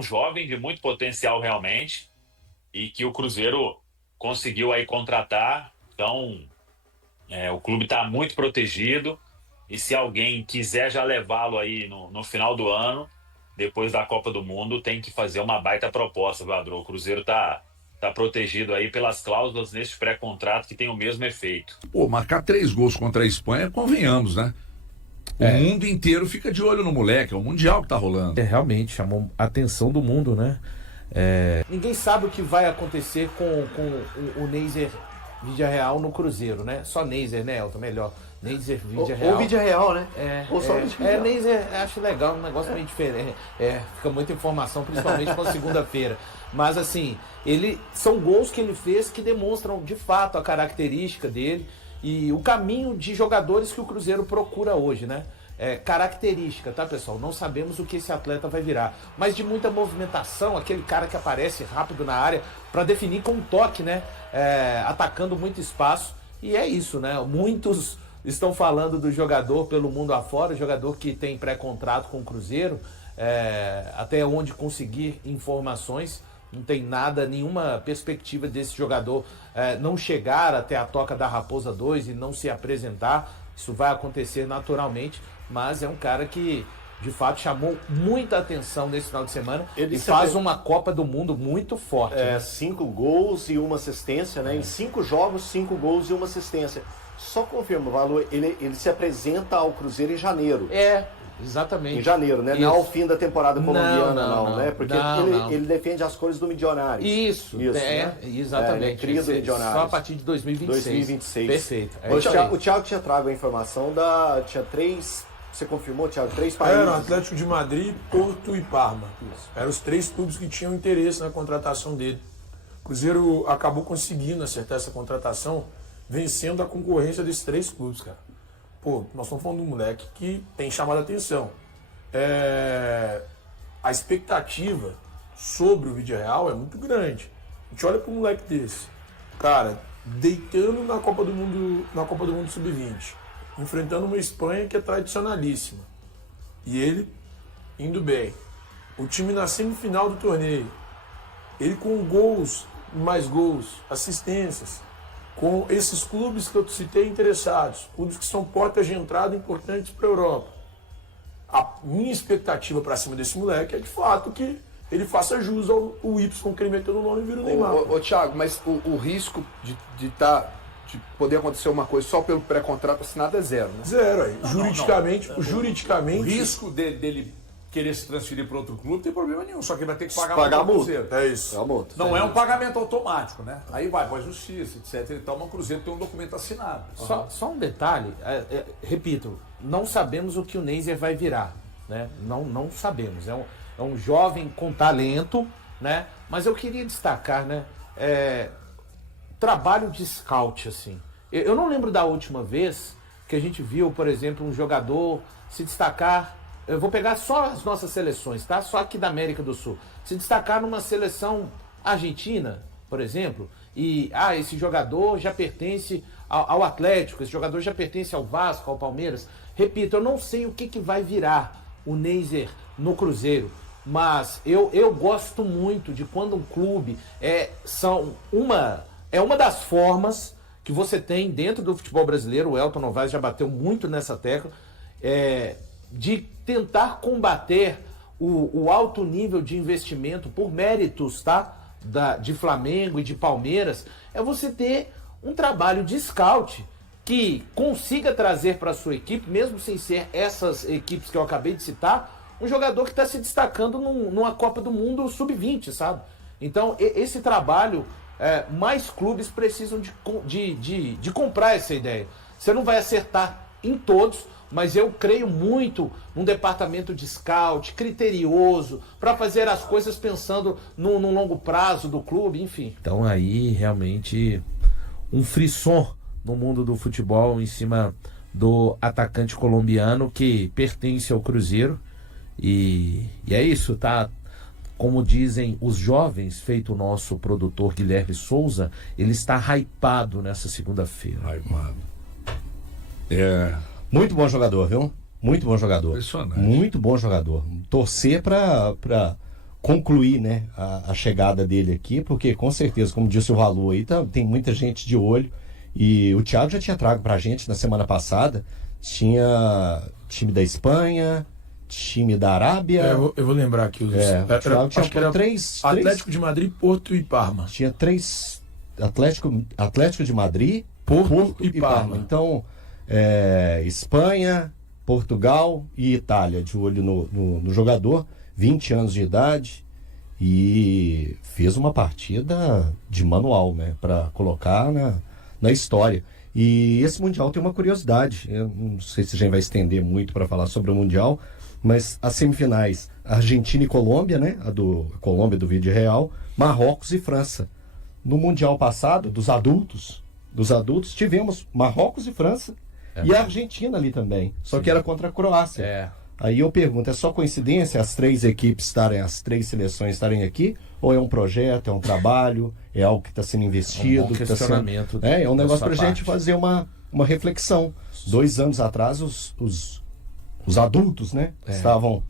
um jovem de muito potencial realmente e que o Cruzeiro conseguiu aí contratar. Então, o clube está muito protegido e se alguém quiser já levá-lo aí no final do ano, depois da Copa do Mundo, tem que fazer uma baita proposta, Vadro. O Cruzeiro tá protegido aí pelas cláusulas neste pré-contrato que tem o mesmo efeito. Pô, marcar 3 gols contra a Espanha, convenhamos, né? O mundo inteiro fica de olho no moleque, é o Mundial que tá rolando. Realmente chamou a atenção do mundo, né? Ninguém sabe o que vai acontecer com o Neiser Villarreal no Cruzeiro, né? Só Neiser, né, Elton? Melhor. Neiser Villarreal. Ou Villarreal, né? Ou só Villarreal. Neiser, acho legal, um negócio meio diferente. Fica muita informação, principalmente com a segunda-feira. Mas, assim, são gols que ele fez que demonstram, de fato, a característica dele e o caminho de jogadores que o Cruzeiro procura hoje, né? Característica, tá, pessoal? Não sabemos o que esse atleta vai virar, mas de muita movimentação, aquele cara que aparece rápido na área para definir com um toque, né? Atacando muito espaço, e é isso, né? Muitos estão falando do jogador pelo mundo afora, jogador que tem pré-contrato com o Cruzeiro, até onde conseguir informações. Não tem nada, nenhuma perspectiva desse jogador não chegar até a Toca da Raposa 2 e não se apresentar. Isso vai acontecer naturalmente, mas é um cara que, de fato, chamou muita atenção nesse final de semana e faz uma Copa do Mundo muito forte. 5 gols e uma assistência, né? Em 5 jogos, 5 gols e uma assistência. Só confirma, Valu, ele se apresenta ao Cruzeiro em janeiro. Exatamente. Em janeiro, né? Isso. Não ao fim da temporada colombiana, não, né? Porque não. ele defende as cores do Milionários. Isso, né? Exatamente. Ele é cria do Milionários. Só a partir de 2026. Perfeito. O Thiago tinha trago a informação tinha 3... Você confirmou, Thiago? 3 países? Era o Atlético de Madrid, Porto e Parma. Eram os 3 clubes que tinham interesse na contratação dele. O Cruzeiro acabou conseguindo acertar essa contratação, vencendo a concorrência desses 3 clubes, cara. Pô, nós estamos falando de um moleque que tem chamado a atenção. A expectativa sobre o Villarreal é muito grande. A gente olha para um moleque desse, cara, deitando na Copa do Mundo Sub-20, enfrentando uma Espanha que é tradicionalíssima. E ele indo bem. O time na semifinal do torneio. Ele com gols, mais gols, assistências. Com esses clubes que eu citei interessados, clubes que são portas de entrada importantes para a Europa. A minha expectativa para cima desse moleque é de fato que ele faça jus ao Y que ele meteu no nome e vira o Neymar. Ô, Thiago, mas o risco de poder acontecer uma coisa só pelo pré-contrato assinado é zero, né? Zero aí. Juridicamente. O risco dele querer se transferir para outro clube não tem problema nenhum, só que ele vai ter que pagar a multa. Cruzeiro. É isso. É a multa. Não é um pagamento automático, né? Aí vai para a justiça, etc. Então, o Cruzeiro tem um documento assinado. Só um detalhe, repito, não sabemos o que o Neiser vai virar, né? Não sabemos. É um jovem com talento, né? Mas eu queria destacar, né? Trabalho de scout, assim. Eu não lembro da última vez que a gente viu, por exemplo, um jogador se destacar. Eu vou pegar só as nossas seleções, tá? Só aqui da América do Sul. Se destacar numa seleção argentina, por exemplo, e esse jogador já pertence ao Atlético, esse jogador já pertence ao Vasco, ao Palmeiras. Repito, eu não sei o que vai virar o Neiser no Cruzeiro, mas eu gosto muito de quando um clube é uma das formas que você tem dentro do futebol brasileiro. O Elton Novaes já bateu muito nessa tecla, de tentar combater o alto nível de investimento por méritos, tá? De Flamengo e de Palmeiras, é você ter um trabalho de scout que consiga trazer para a sua equipe, mesmo sem ser essas equipes que eu acabei de citar, um jogador que está se destacando numa Copa do Mundo Sub-20, sabe? Então, esse trabalho, mais clubes precisam de comprar essa ideia. Você não vai acertar em todos, mas eu creio muito num departamento de scout criterioso para fazer as coisas pensando no longo prazo do clube, enfim. Então aí realmente um frisson no mundo do futebol em cima do atacante colombiano que pertence ao Cruzeiro. E é isso, tá? Como dizem os jovens, feito o nosso produtor Guilherme Souza, ele está hypado nessa segunda-feira. Hypado. Muito bom jogador, viu? Muito bom jogador. Impressionante. Muito bom jogador. Torcer para concluir, né, a chegada dele aqui, porque com certeza, como disse o Valu aí, tem muita gente de olho. E o Thiago já tinha trago pra gente na semana passada, tinha time da Espanha, time da Arábia. Eu vou lembrar aqui os. O Thiago tinha acho que era três. Atlético de Madrid, Porto e Parma. Tinha 3 Atlético de Madrid, Porto e Parma. Então, Espanha, Portugal e Itália de olho no jogador, 20 anos de idade, e fez uma partida de manual, né, para colocar na história. E esse Mundial tem uma curiosidade, eu não sei se a gente vai estender muito para falar sobre o Mundial, mas as semifinais, Argentina e Colômbia, né, a Colômbia do vídeo real, Marrocos e França. No Mundial passado, dos adultos, tivemos Marrocos e França, e a Argentina ali também, só que era contra a Croácia. Aí eu pergunto, é só coincidência as 3 equipes as 3 seleções estarem aqui? Ou é um projeto, é um trabalho, é algo que está sendo investido? É um bom questionamento. É um negócio para a gente fazer uma reflexão. 2 anos atrás, os adultos, né, estavam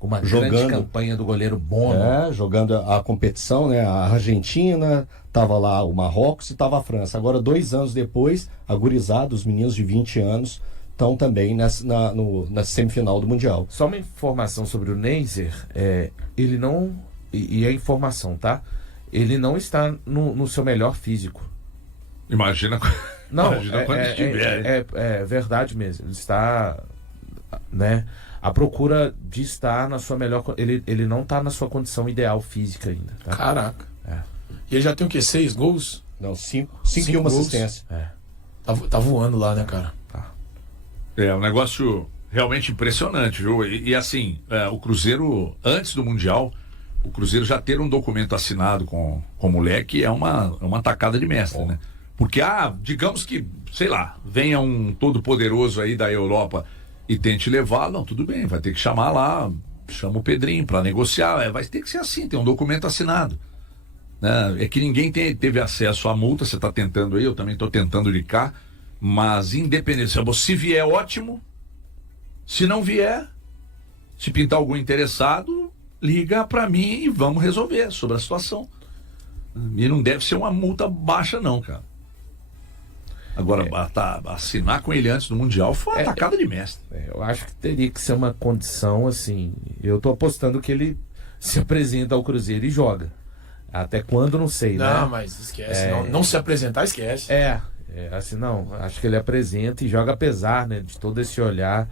uma jogando, grande campanha do goleiro Bono. Jogando a competição, né? A Argentina, estava lá o Marrocos e estava a França. Agora, 2 anos depois, a gurizada, os meninos de 20 anos, estão também na semifinal do Mundial. Só uma informação sobre o Neymar, ele não... E a informação, tá? Ele não está no seu melhor físico. Imagina quando estiver. É verdade mesmo. Ele está, né, à procura de estar na sua melhor... Ele não está na sua condição ideal física ainda. Tá? Caraca. E ele já tem o quê? 6 gols? Não, 5 e uma gols. assistência. Tá voando lá, né, cara? É um negócio realmente impressionante, viu? E assim, o Cruzeiro, antes do Mundial, o Cruzeiro já ter um documento assinado com o moleque é uma tacada de mestre, né? Porque, digamos que, sei lá, venha um todo-poderoso aí da Europa e tente levá-lo, não, tudo bem, vai ter que chamar lá, chama o Pedrinho para negociar, vai ter que ser assim, tem um documento assinado. Né? É que ninguém teve acesso à multa, você está tentando aí, eu também estou tentando de cá, mas independente, se vier, ótimo, se não vier, se pintar algum interessado, liga para mim e vamos resolver sobre a situação. E não deve ser uma multa baixa não, cara. Agora, assinar com ele antes do Mundial foi uma tacada de mestre. Eu acho que teria que ser uma condição assim. Eu tô apostando que ele se apresenta ao Cruzeiro e joga. Até quando, não sei, né? Não, mas esquece. Não se apresentar, esquece. Assim, não. Acho que ele apresenta e joga apesar, né, de todo esse olhar.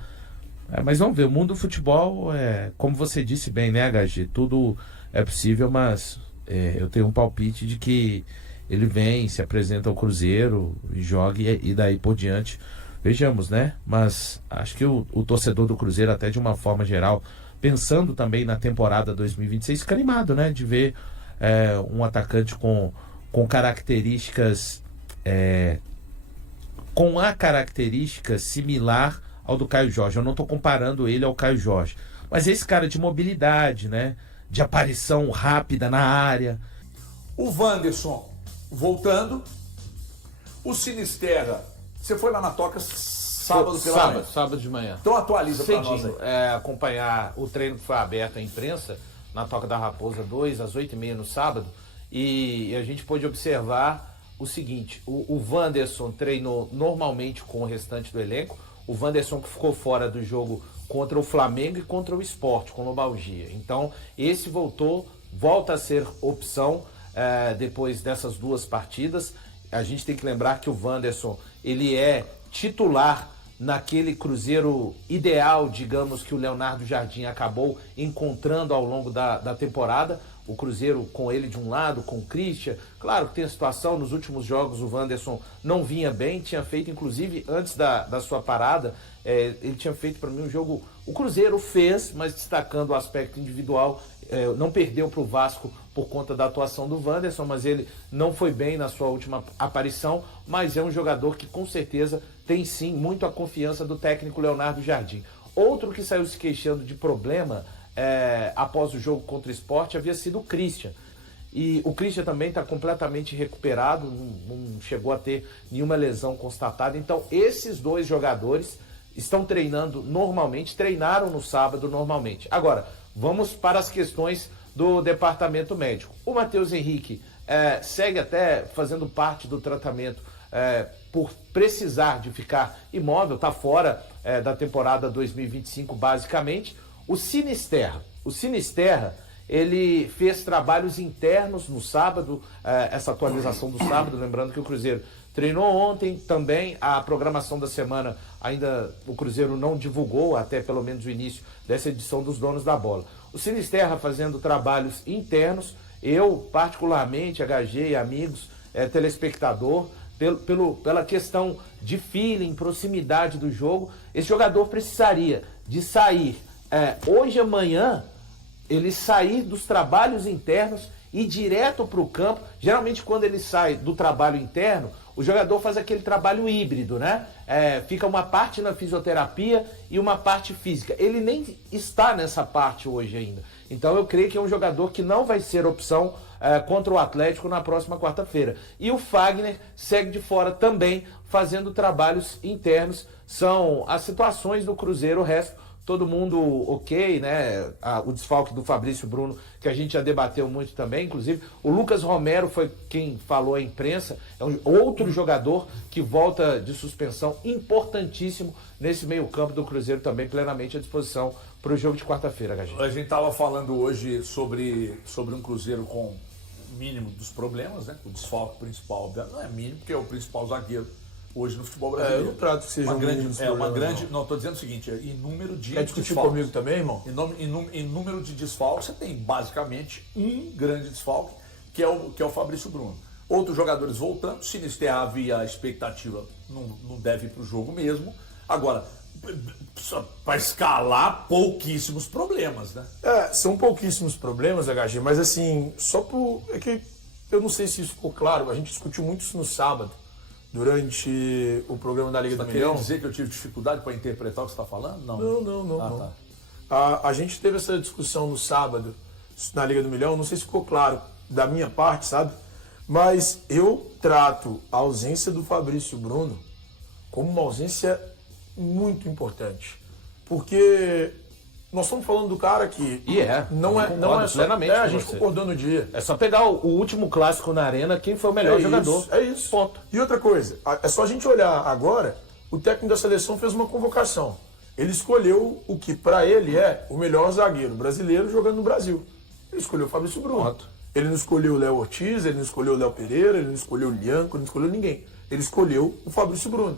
Mas vamos ver, o mundo do futebol, como você disse bem, né, HG? Tudo é possível, mas eu tenho um palpite de que ele vem, se apresenta ao Cruzeiro e joga e daí por diante. Vejamos, né? Mas acho que o torcedor do Cruzeiro, até de uma forma geral, pensando também na temporada 2026, fica animado, né? De ver um atacante com características... com a característica similar ao do Caio Jorge. Eu não estou comparando ele ao Caio Jorge, mas esse cara de mobilidade, né? De aparição rápida na área. O Wanderson voltando, o Sinisterra, você foi lá na Toca sábado pela manhã? Sábado de manhã. Então atualiza para nós aí. Acompanhar o treino que foi aberto à imprensa na Toca da Raposa 2 às 8h30 no sábado, e a gente pôde observar o seguinte: o Wanderson treinou normalmente com o restante do elenco. O Wanderson que ficou fora do jogo contra o Flamengo e contra o Sport, com lombalgia. Então, esse volta a ser opção depois dessas 2 partidas. A gente tem que lembrar que o Wanderson, ele é titular naquele Cruzeiro ideal, digamos, que o Leonardo Jardim acabou encontrando ao longo da temporada. O Cruzeiro com ele de um lado, com o Christian. Claro que tem a situação, nos últimos jogos o Wanderson não vinha bem, tinha feito, inclusive, antes da sua parada, ele tinha feito para mim um jogo... O Cruzeiro fez, mas destacando o aspecto individual, não perdeu para o Vasco por conta da atuação do Wanderson, mas ele não foi bem na sua última aparição, mas é um jogador que com certeza tem sim muito a confiança do técnico Leonardo Jardim. Outro que saiu se queixando de problema após o jogo contra o Sport havia sido o Christian. E o Christian também está completamente recuperado, não chegou a ter nenhuma lesão constatada. Então, esses 2 jogadores estão treinando normalmente, treinaram no sábado normalmente. Agora, vamos para as questões do departamento médico. O Matheus Henrique segue até fazendo parte do tratamento por precisar de ficar imóvel, está fora da temporada 2025 basicamente. O Sinisterra, ele fez trabalhos internos no sábado, essa atualização do sábado, lembrando que o Cruzeiro treinou ontem também, a programação da semana ainda o Cruzeiro não divulgou, até pelo menos o início dessa edição dos Donos da Bola. O Sinisterra fazendo trabalhos internos, eu particularmente, HG, amigos, telespectador, pela questão de feeling, proximidade do jogo, esse jogador precisaria de sair hoje e amanhã, ele sair dos trabalhos internos e ir direto para o campo. Geralmente quando ele sai do trabalho interno, o jogador faz aquele trabalho híbrido, né? Fica uma parte na fisioterapia e uma parte física. Ele nem está nessa parte hoje ainda. Então eu creio que é um jogador que não vai ser opção contra o Atlético na próxima quarta-feira. E o Fagner segue de fora também, fazendo trabalhos internos. São as situações do Cruzeiro, o resto todo mundo ok, né? O desfalque do Fabrício Bruno, que a gente já debateu muito também, inclusive. O Lucas Romero foi quem falou à imprensa, é outro jogador que volta de suspensão, importantíssimo nesse meio-campo do Cruzeiro também, plenamente à disposição para o jogo de quarta-feira, HG. A gente estava falando hoje sobre um Cruzeiro com o mínimo dos problemas, né? O desfalque principal, não é mínimo, porque é o principal zagueiro hoje no futebol brasileiro. Eu não trato que seja uma grande. Não, estou dizendo o seguinte: em número de. Quer discutir comigo também, irmão? Em número de desfalques, você tem basicamente um grande desfalque, que é o Fabrício Bruno. Outros jogadores voltando, Sinisterra havia a expectativa, não deve ir para o jogo mesmo. Agora, para escalar, pouquíssimos problemas, né? São pouquíssimos problemas, HG, mas assim, é que eu não sei se isso ficou claro, a gente discutiu muito isso no sábado, durante o programa da Liga do Milhão. Quer dizer que eu tive dificuldade para interpretar o que você está falando? Não. Tá. A gente teve essa discussão no sábado na Liga do Milhão, não sei se ficou claro da minha parte, sabe? Mas eu trato a ausência do Fabrício Bruno como uma ausência muito importante. Porque nós estamos falando do cara que não é só... plenamente a gente concordou no dia. É só pegar o último clássico na Arena, quem foi o melhor jogador. É isso. Ponto. E outra coisa, é só a gente olhar agora, o técnico da seleção fez uma convocação. Ele escolheu o que para ele é o melhor zagueiro brasileiro jogando no Brasil. Ele escolheu o Fabrício Bruno. Ponto. Ele não escolheu o Léo Ortiz, ele não escolheu o Léo Pereira, ele não escolheu o Lianco, ele não escolheu ninguém. Ele escolheu o Fabrício Bruno.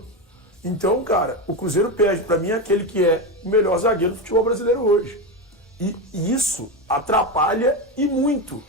Então, cara, o Cruzeiro perde para mim aquele que é o melhor zagueiro do futebol brasileiro hoje. E isso atrapalha e muito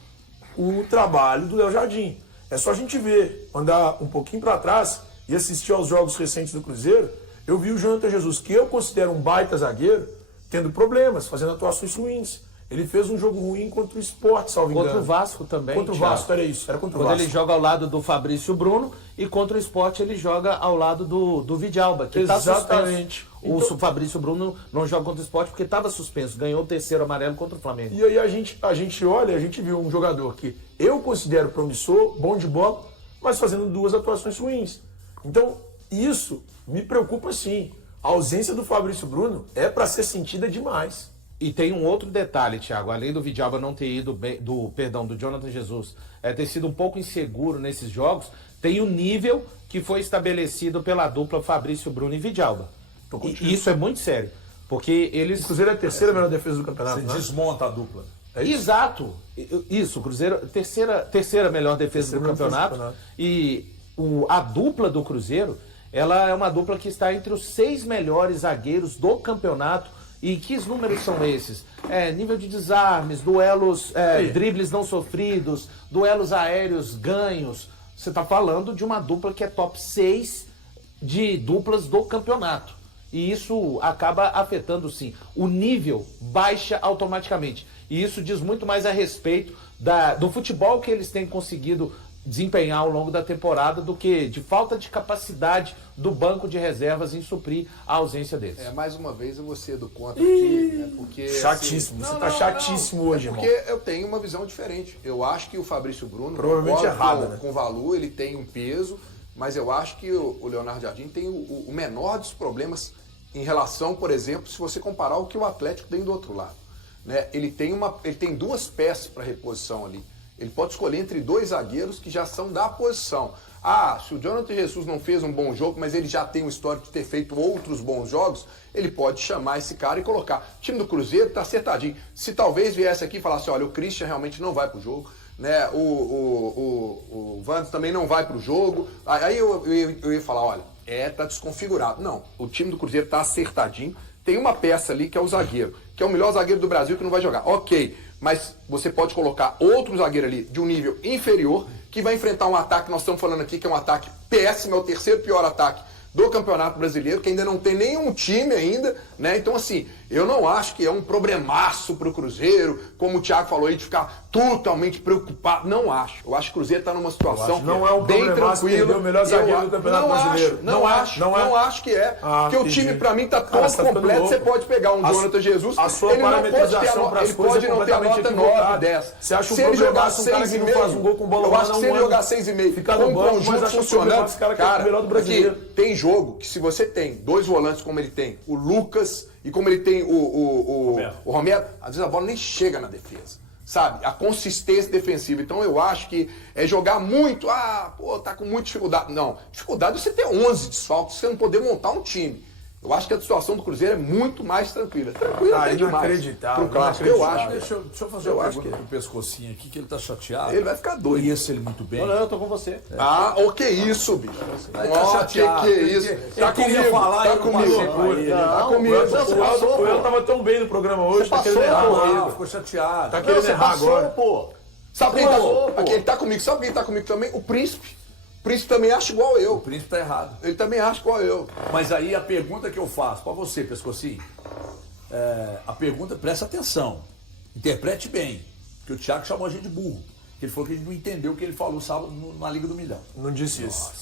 o trabalho do Léo Jardim. É só a gente ver, andar um pouquinho para trás e assistir aos jogos recentes do Cruzeiro. Eu vi o Jonathan Jesus, que eu considero um baita zagueiro, tendo problemas, fazendo atuações ruins. Ele fez um jogo ruim contra o Sport, salvo engano. Contra o Vasco também. Contra o Vasco, era isso. Era contra o Vasco. Quando ele joga ao lado do Fabrício Bruno e contra o Sport ele joga ao lado do Vidalba, que está suspenso. O Fabrício Bruno não joga contra o Sport porque estava suspenso. Ganhou o terceiro amarelo contra o Flamengo. E aí a gente olha, a gente viu um jogador que eu considero promissor, bom de bola, mas fazendo duas atuações ruins. Então, isso me preocupa sim. A ausência do Fabrício Bruno é para ser sentida demais. E tem um outro detalhe, Thiago, além do Vidalba não ter ido bem, do Jonathan Jesus ter sido um pouco inseguro nesses jogos, tem o nível que foi estabelecido pela dupla Fabrício Bruno e Vidalba. E isso é muito sério, porque eles... O Cruzeiro é a terceira melhor defesa do campeonato. Você desmonta a dupla. É isso? Exato. Isso, o Cruzeiro, terceira melhor defesa do campeonato. E a dupla do Cruzeiro, ela é uma dupla que está entre os 6 melhores zagueiros do campeonato. E que números são esses? Nível de desarmes, duelos, dribles não sofridos, duelos aéreos ganhos. Você está falando de uma dupla que é top 6 de duplas do campeonato. E isso acaba afetando, sim. O nível baixa automaticamente. E isso diz muito mais a respeito do futebol que eles têm conseguido desempenhar ao longo da temporada do que de falta de capacidade do banco de reservas em suprir a ausência deles. Mais uma vez eu vou ser do contra aqui, né? Porque chatíssimo, assim, você tá chatíssimo hoje, irmão. Porque eu tenho uma visão diferente. Eu acho que o Fabrício Bruno, provavelmente errada, né? Com o Valu, ele tem um peso, mas eu acho que o Leonardo Jardim tem o menor dos problemas em relação, por exemplo, se você comparar o que o Atlético tem do outro lado. né? Ele tem 2 peças para reposição ali. Ele pode escolher entre 2 zagueiros que já são da posição. Se o Jonathan Jesus não fez um bom jogo, mas ele já tem um histórico de ter feito outros bons jogos, ele pode chamar esse cara e colocar. O time do Cruzeiro tá acertadinho. Se talvez viesse aqui e falasse, olha, o Christian realmente não vai pro jogo, né? O Vandes também não vai pro jogo. Aí eu ia falar, olha, tá desconfigurado. Não, o time do Cruzeiro tá acertadinho. Tem uma peça ali que é o zagueiro, que é o melhor zagueiro do Brasil que não vai jogar. Ok, mas você pode colocar outro zagueiro ali de um nível inferior que vai enfrentar um ataque, nós estamos falando aqui que é um ataque péssimo, é o 3º pior ataque do Campeonato Brasileiro, que ainda não tem nenhum time ainda, né? Então, assim, eu não acho que é um problemaço pro Cruzeiro, como o Thiago falou aí, de ficar totalmente preocupado. Não acho. Eu acho que o Cruzeiro tá numa situação não é um bem tranquila. O melhor zagueiro do Campeonato Brasileiro. Não acho que é. Porque o time, pra mim, tá todo completo. Você pode pegar um Jonathan Jesus, a sua ele não pode não ter a nota 9, 10. Você acha um se ele jogar problemaço um cara que não 6,5, faz um gol com bola eu acho que se ele jogar 6,5, ficar com no um banco, conjunto mas acho funcionando, esse cara que é o melhor do brasileiro. Tem jogo que se você tem 2 volantes como ele tem, o Lucas e como ele tem o Romero, às vezes a bola nem chega na defesa, sabe? A consistência defensiva. Então eu acho que é jogar muito, tá com muita dificuldade. Não, dificuldade é você ter 11 desfalques, você não poder montar um time. Eu acho que a situação do Cruzeiro é muito mais tranquila. Tranquila até demais. Inacreditável. Pro clássico, eu acho. Deixa eu fazer uma pergunta pro Pescocinho aqui, que ele tá chateado. Ele vai ficar doido. Conheço ele muito bem. Não, eu tô com você. O que isso, bicho? Ele tá chateado. Que isso? Tá queria comigo, falar, tá eu não comigo. passei por ele. Tá comigo. O El tava tão bem no programa hoje, tá querendo errar agora. Ficou chateado. Tá querendo errar agora. Pô. Sabe quem tá comigo? Sabe quem tá comigo também? O Príncipe. O Príncipe também acha igual O eu. Príncipe tá errado. Ele também acha igual eu. Mas aí a pergunta que eu faço pra você, Pescocinho, a pergunta, presta atenção, interprete bem, porque o Thiago chamou a gente de burro, ele falou que a gente não entendeu o que ele falou sábado na Liga do Milhão. Não disse isso.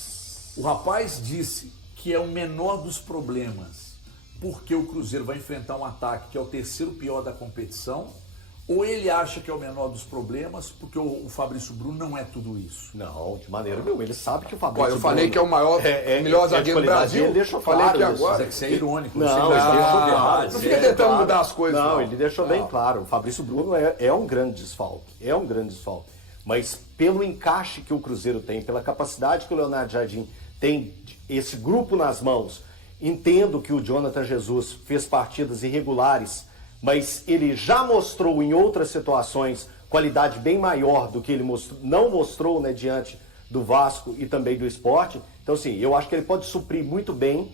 O rapaz disse que é o menor dos problemas, porque o Cruzeiro vai enfrentar um ataque que é o 3º pior da competição, ou ele acha que é o menor dos problemas, porque o Fabrício Bruno não é tudo isso? Não, de maneira nenhuma. Ele sabe que o Fabrício Eu falei Bruno que é o maior, melhor zagueiro do Brasil. Ele deixou falei claro que isso. agora. Mas é que você é irônico. Não, você ele deixou deixou errado. Não fica tentando mudar as coisas. Não, ele deixou bem claro. O Fabrício Bruno é um grande desfalque. É um grande desfalque. Mas pelo encaixe que o Cruzeiro tem, pela capacidade que o Leonardo Jardim tem, esse grupo nas mãos, entendo que o Jonathan Jesus fez partidas irregulares, mas ele já mostrou em outras situações qualidade bem maior do que ele não mostrou, né, diante do Vasco e também do Sport. Então, assim, eu acho que ele pode suprir muito bem.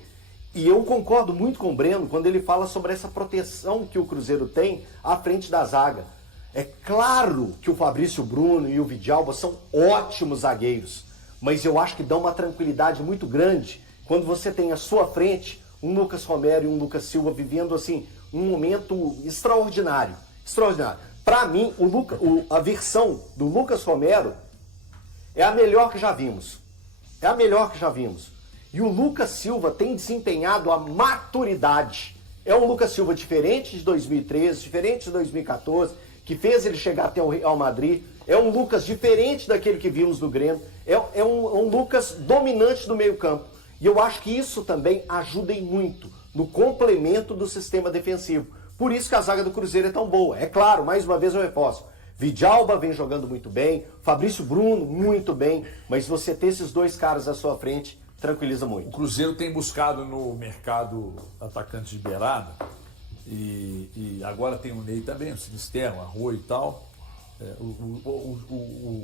E eu concordo muito com o Breno quando ele fala sobre essa proteção que o Cruzeiro tem à frente da zaga. É claro que o Fabrício Bruno e o Vidalba são ótimos zagueiros, mas eu acho que dá uma tranquilidade muito grande quando você tem à sua frente um Lucas Romero e um Lucas Silva vivendo assim um momento extraordinário. Extraordinário. Para mim, a versão do Lucas Romero é a melhor que já vimos. É a melhor que já vimos. E o Lucas Silva tem desempenhado a maturidade. É um Lucas Silva diferente de 2013, diferente de 2014, que fez ele chegar até o Real Madrid. É um Lucas diferente daquele que vimos no Grêmio. É um Lucas dominante do meio-campo. E eu acho que isso também ajuda em muito no complemento do sistema defensivo. Por isso que a zaga do Cruzeiro é tão boa. É claro, mais uma vez eu reforço. Vidalba vem jogando muito bem, Fabrício Bruno muito bem, mas você ter esses 2 caras à sua frente tranquiliza muito. O Cruzeiro tem buscado no mercado atacante de beirada, e agora tem o Ney também, o Sinisterno, Arroio e tal.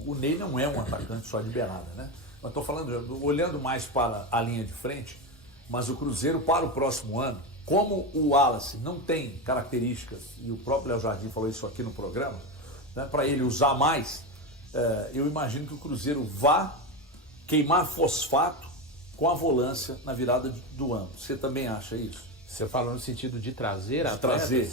O Ney não é um atacante só de beirada, né? Mas estou falando, olhando mais para a linha de frente, mas o Cruzeiro para o próximo ano, como o Wallace não tem características, e o próprio Léo Jardim falou isso aqui no programa, né, para ele usar mais, eu imagino que o Cruzeiro vá queimar fosfato com a volância na virada do ano. Você também acha isso? Você fala no sentido de trazer De trazer.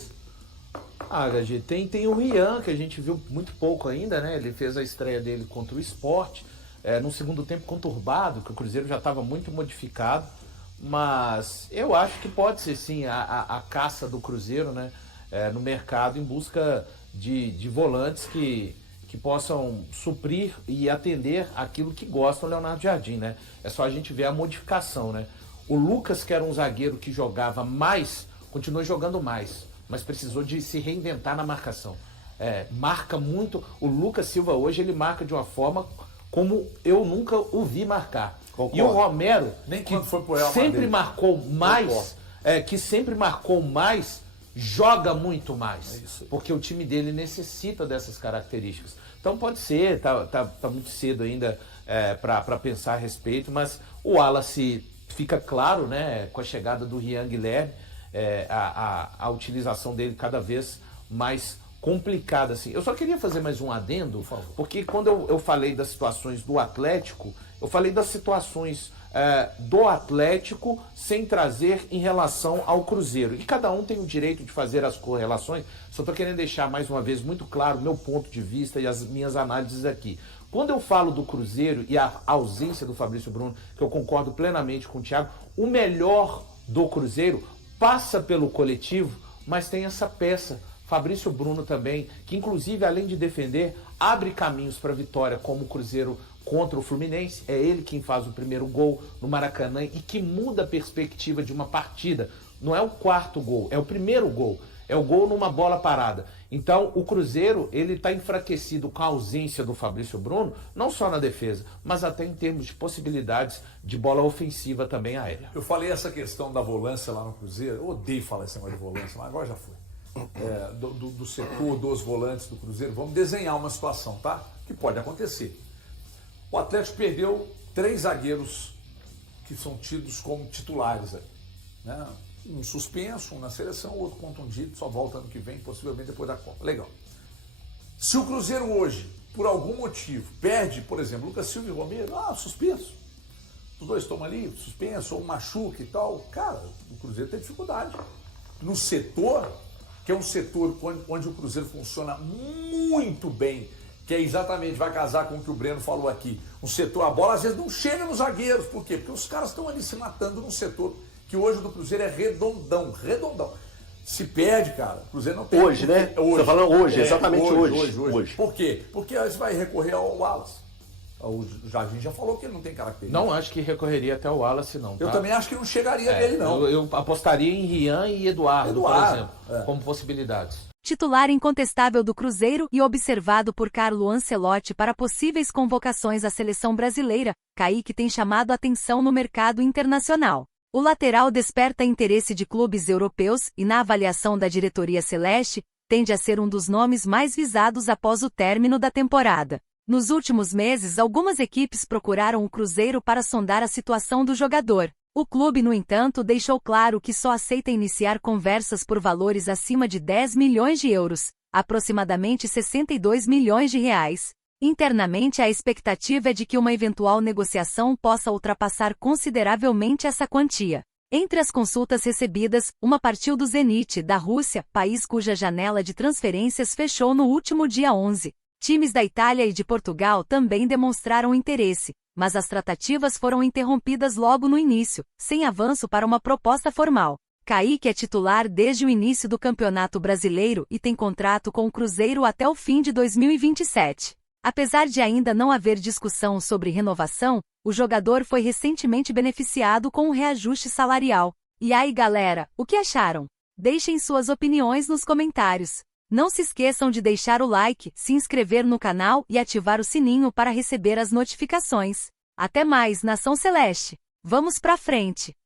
HG, tem o Rian, que a gente viu muito pouco ainda, né? Ele fez a estreia dele contra o Sport, num segundo tempo conturbado, que o Cruzeiro já estava muito modificado, mas eu acho que pode ser sim a caça do Cruzeiro, né? No mercado em busca de volantes que possam suprir e atender aquilo que gosta o Leonardo Jardim, né? É só a gente ver a modificação, né? O Lucas, que era um zagueiro que jogava mais, continua jogando mais. mas precisou de se reinventar na marcação. Marca muito. O Lucas Silva hoje ele marca de uma forma como eu nunca o vi marcar. Concordo. E o Romero, Nem que quando foi pro Real sempre Madrid. marcou mais, joga muito mais. Porque o time dele necessita dessas características. Então pode ser, tá muito cedo ainda para pensar a respeito, mas o Wallace fica claro, né, com a chegada do Rian Guilherme, a utilização dele cada vez mais complicada. Assim. Eu só queria fazer mais um adendo, porque quando eu falei das situações do Atlético, eu falei das situações do Atlético sem trazer em relação ao Cruzeiro. E cada um tem o direito de fazer as correlações. Só estou querendo deixar mais uma vez muito claro o meu ponto de vista e as minhas análises aqui. Quando eu falo do Cruzeiro e a ausência do Fabrício Bruno, que eu concordo plenamente com o Thiago, o melhor do Cruzeiro passa pelo coletivo, mas tem essa peça, Fabrício Bruno também, que inclusive, além de defender, abre caminhos para a vitória, como o Cruzeiro contra o Fluminense. É ele quem faz o primeiro gol no Maracanã e que muda a perspectiva de uma partida. Não é o quarto gol, é o primeiro gol. É o gol numa bola parada. Então, o Cruzeiro, ele está enfraquecido com a ausência do Fabrício Bruno, não só na defesa, mas até em termos de possibilidades de bola ofensiva também aérea. Eu falei essa questão da volância lá no Cruzeiro, eu odeio falar esse negócio de volância, mas agora já foi. Do setor dos volantes do Cruzeiro, vamos desenhar uma situação, tá? Que pode acontecer. O Atlético perdeu 3 zagueiros que são tidos como titulares aí, né? Um suspenso, um na seleção, outro contundido, só volta ano que vem, possivelmente depois da Copa. Legal. Se o Cruzeiro hoje, por algum motivo, perde, por exemplo, Lucas Silva e Romero, suspenso. Os dois estão ali, suspenso, ou machuca e tal. Cara, o Cruzeiro tem dificuldade. No setor, que é um setor onde o Cruzeiro funciona muito bem, que é exatamente, vai casar com o que o Breno falou aqui, um setor, a bola às vezes não chega nos zagueiros. Por quê? Porque os caras estão ali se matando num setor que hoje o do Cruzeiro é redondão. Se perde, cara, o Cruzeiro não tem. Hoje, né? Você tá falando hoje, exatamente hoje. Por quê? Porque você vai recorrer ao Wallace. O Jardim já falou que ele não tem característica. Não acho que recorreria até o Wallace, não. Tá? Eu também acho que não chegaria nele, não. Eu apostaria em Rian e Eduardo, por exemplo, como possibilidades. Titular incontestável do Cruzeiro e observado por Carlo Ancelotti para possíveis convocações à seleção brasileira, Kaique tem chamado atenção no mercado internacional. O lateral desperta interesse de clubes europeus e, na avaliação da diretoria celeste, tende a ser um dos nomes mais visados após o término da temporada. Nos últimos meses, algumas equipes procuraram o Cruzeiro para sondar a situação do jogador. O clube, no entanto, deixou claro que só aceita iniciar conversas por valores acima de 10 milhões de euros, aproximadamente 62 milhões de reais. Internamente, a expectativa é de que uma eventual negociação possa ultrapassar consideravelmente essa quantia. Entre as consultas recebidas, uma partiu do Zenit, da Rússia, país cuja janela de transferências fechou no último dia 11. Times da Itália e de Portugal também demonstraram interesse, mas as tratativas foram interrompidas logo no início, sem avanço para uma proposta formal. Kaique é titular desde o início do Campeonato Brasileiro e tem contrato com o Cruzeiro até o fim de 2027. Apesar de ainda não haver discussão sobre renovação, o jogador foi recentemente beneficiado com um reajuste salarial. E aí, galera, o que acharam? Deixem suas opiniões nos comentários. Não se esqueçam de deixar o like, se inscrever no canal e ativar o sininho para receber as notificações. Até mais, Nação Celeste! Vamos pra frente!